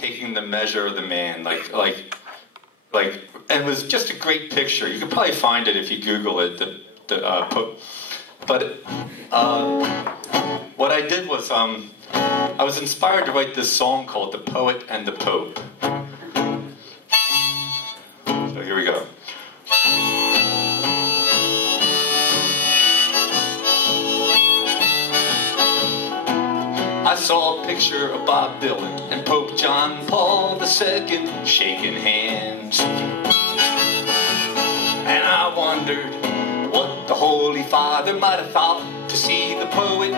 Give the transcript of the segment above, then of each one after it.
taking the measure of the man, and it was just a great picture. You could probably find it if you Google it. What I did was I was inspired to write this song called "The Poet and the Pope." So here we go. I saw a picture of Bob Dylan and Pope John Paul II shaking hands. And I wondered what the Holy Father might have thought to see the poet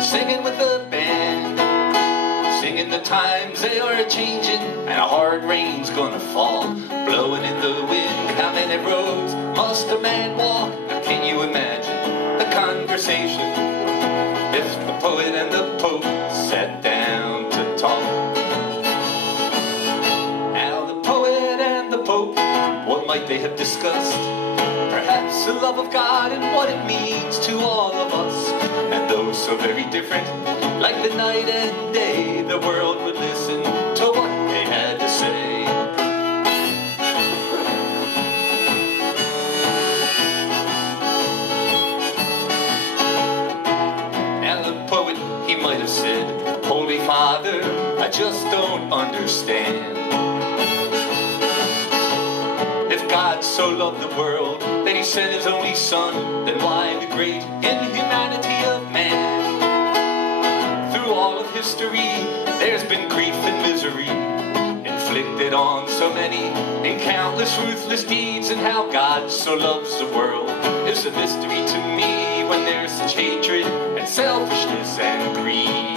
singing with the band, singing the times they are a-changing and a hard rain's gonna fall, blowing in the wind. How many roads must a man walk? Now can you imagine the conversation if the poet and the Pope sat down to talk? Now the poet and the Pope, what might they have discussed? Perhaps the love of God and what it means to all of us. And though so very different, like the night and day, the world would listen to what they had to say. Now the poet, he might have said, Holy Father, I just don't understand. If God so loved the world that he sent his only son, then why the great inhumanity of man? Through all of history, there's been grief and misery inflicted on so many in countless ruthless deeds, and how God so loves the world is a mystery to me when there's such hatred and selfishness and greed.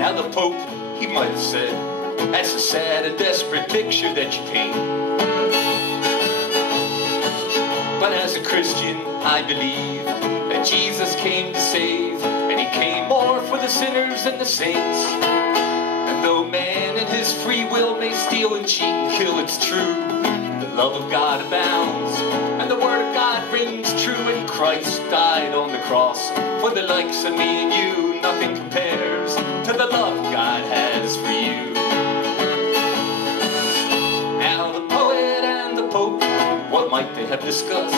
Now the Pope, he might have said, that's a sad and desperate picture that you paint. But as a Christian, I believe that Jesus came to save, and he came more for the sinners and the saints. And though man in his free will may steal and cheat and kill, it's true, the love of God abounds, and the word of God rings true, and Christ died on the cross for the likes of me and you. Nothing compares to the love God has for you. Now the poet and the Pope, what might they have discussed?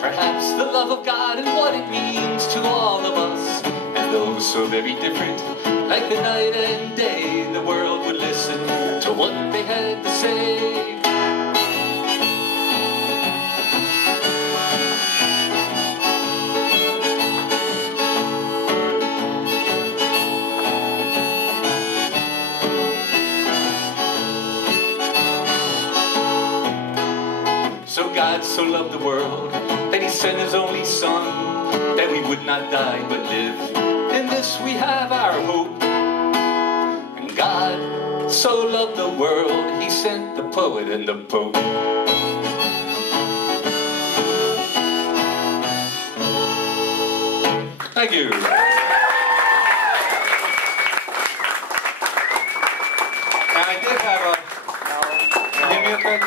Perhaps the love of God and what it means to all of us. And though so very different, like the night and day, the world would listen to what they had to say. So God so loved the world that he sent his only son, that we would not die but live. In this we have our hope. And God so loved the world, he sent the poet and the Pope. Thank you. Now I did have a... Can you hear me okay?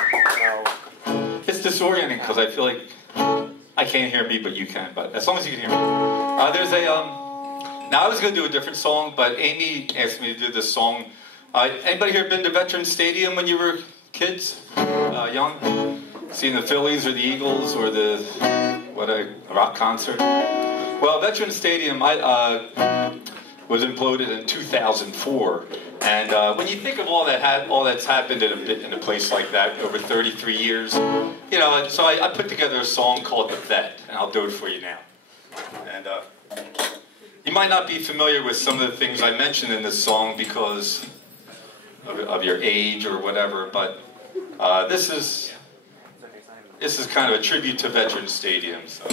It's disorienting because I feel like I can't hear me, but you can. But as long as you can hear me, there's a. Now I was going to do a different song, but Amy asked me to do this song. Anybody here been to Veterans Stadium when you were kids, young? Seen the Phillies or the Eagles or the a rock concert? Well, Veterans Stadium was imploded in 2004. And when you think of all that's happened in a place like that over 33 years, you know, so I put together a song called "The Vet," and I'll do it for you now. And you might not be familiar with some of the things I mentioned in this song because of your age or whatever, but this is kind of a tribute to Veterans Stadium. So.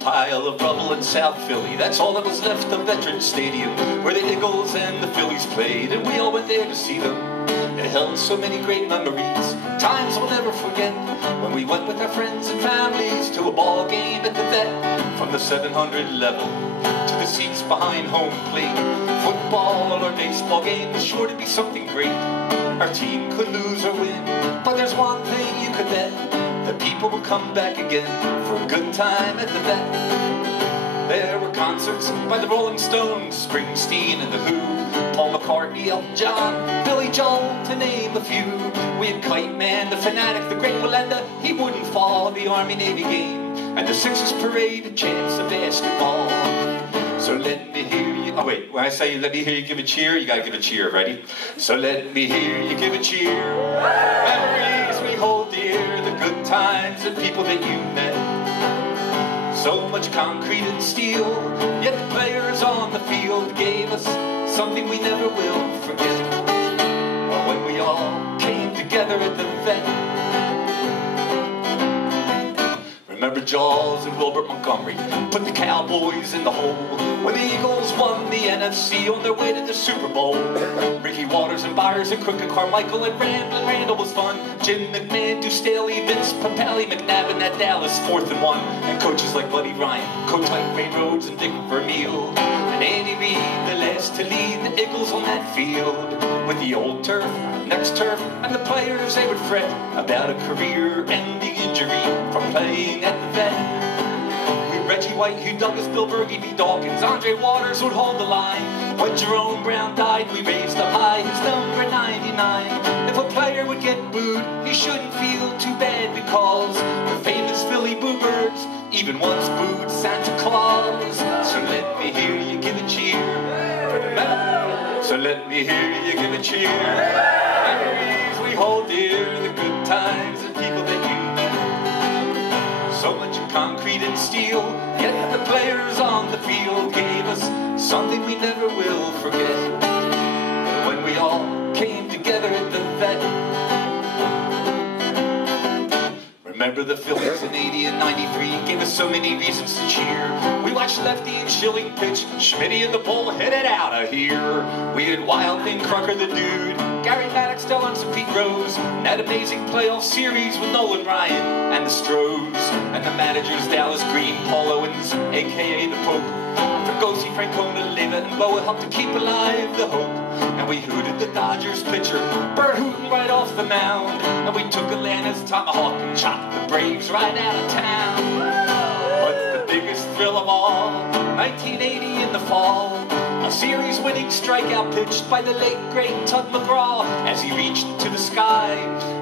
Pile of rubble in South Philly, that's all that was left of Veterans Stadium, where the Eagles and the Phillies played, and we all went there to see them. It held so many great memories, times we'll never forget, when we went with our friends and families to a ball game at the Vet, from the 700 level to the the seats behind home plate. Football or baseball game was sure to be something great. Our team could lose or win, but there's one thing you could bet: the people will come back again for a good time at the vet. There were concerts by the Rolling Stones, Springsteen and the Who, Paul McCartney, Elton John, Billy Joel, to name a few. We had Kite Man, the Fanatic, the Great Wallenda, he wouldn't fall, the Army-Navy game, and the Sixers parade, chants of basketball. So let me hear you. Oh wait, when I say let me hear you give a cheer, you gotta give a cheer. Ready? So let me hear you give a cheer. Memories we hold dear, the good times and people that you met. So much concrete and steel, yet the players on the field gave us something we never will forget. When we all came together at the vet. Remember Jaws and Wilbert Montgomery put the Cowboys in the hole when the Eagles won the NFC on their way to the Super Bowl. Ricky Waters and Byers and Crooked Carmichael and Ramblin' Randall was fun. Jim McMahon, Deuce Staley, Vince Papale, McNabb at Dallas 4th and 1. And coaches like Buddy Ryan, Coach like Ray Rhodes and Dick Vermeil. And Andy Reid, the last to lead the Eagles on that field. With the old turf, next turf, and the players, they would fret about a career-ending injury from playing at the vet. Reggie White, Hugh Douglas, Bill Berge, B. Dawkins, Andre Waters would hold the line. When Jerome Brown died, we raised up high his number 99. If a player would get booed, he shouldn't feel too bad, because the famous Philly Bluebirds even once booed Santa Claus. So let me hear you give a cheer. So let me hear you give a cheer. Memories we hold dear, the good times and people that you met. So much concrete and steel, yet the players on the field gave us something we never will forget. When we all came together at the vet. Remember the Phillies in 80 and 93 gave us so many reasons to cheer. We watched Lefty and Schilling pitch, Schmitty and the Bull hit it out of here. We had Wild Thing Crocker the Dude, Gary Maddox, Dellums and Pete Rose, and that amazing playoff series with Nolan Ryan and the Stros, and the managers Dallas Green, Paul Owens, a.k.a. the Pope, Fregosi, Francona, Leva, and Boa helped to keep alive the hope. And we hooted the Dodgers pitcher, Bert Hooten right off the mound, and we took Atlanta's tomahawk and chopped the Braves right out of town. But the biggest thrill of all, 1980 in the fall, a series-winning strikeout pitched by the late, great Tug McGraw. As he reached to the sky,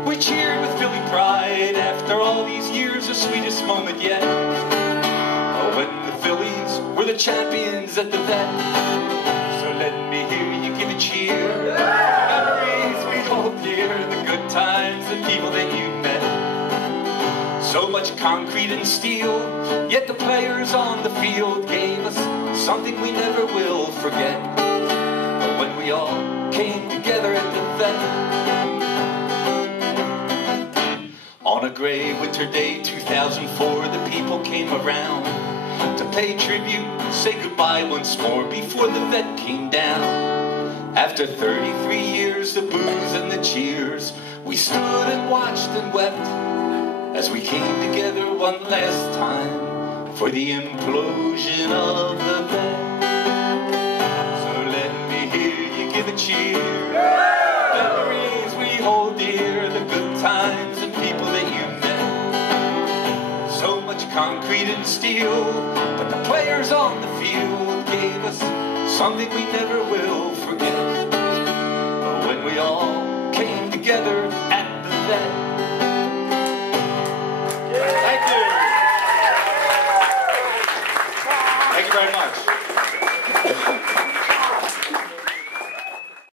we cheered with Philly pride. After all these years, the sweetest moment yet. Oh, when the Phillies were the champions at the vet. So let me hear you give a cheer. Memories we hold dear, the good times and people that you met. So much concrete and steel, yet the players on the field gave us something we never will forget. When we all came together at the vet. On a gray winter day, 2004, the people came around to pay tribute, say goodbye once more before the vet came down. After 33 years, the boos and the cheers, we stood and watched and wept as we came together one last time for the implosion of the vet. So let me hear you give a cheer. Memories we hold dear, the good times and people that you met. So much concrete and steel, but the players on the field gave us something we never will forget. When we all came together at the vet. Thank you. Thank you very much.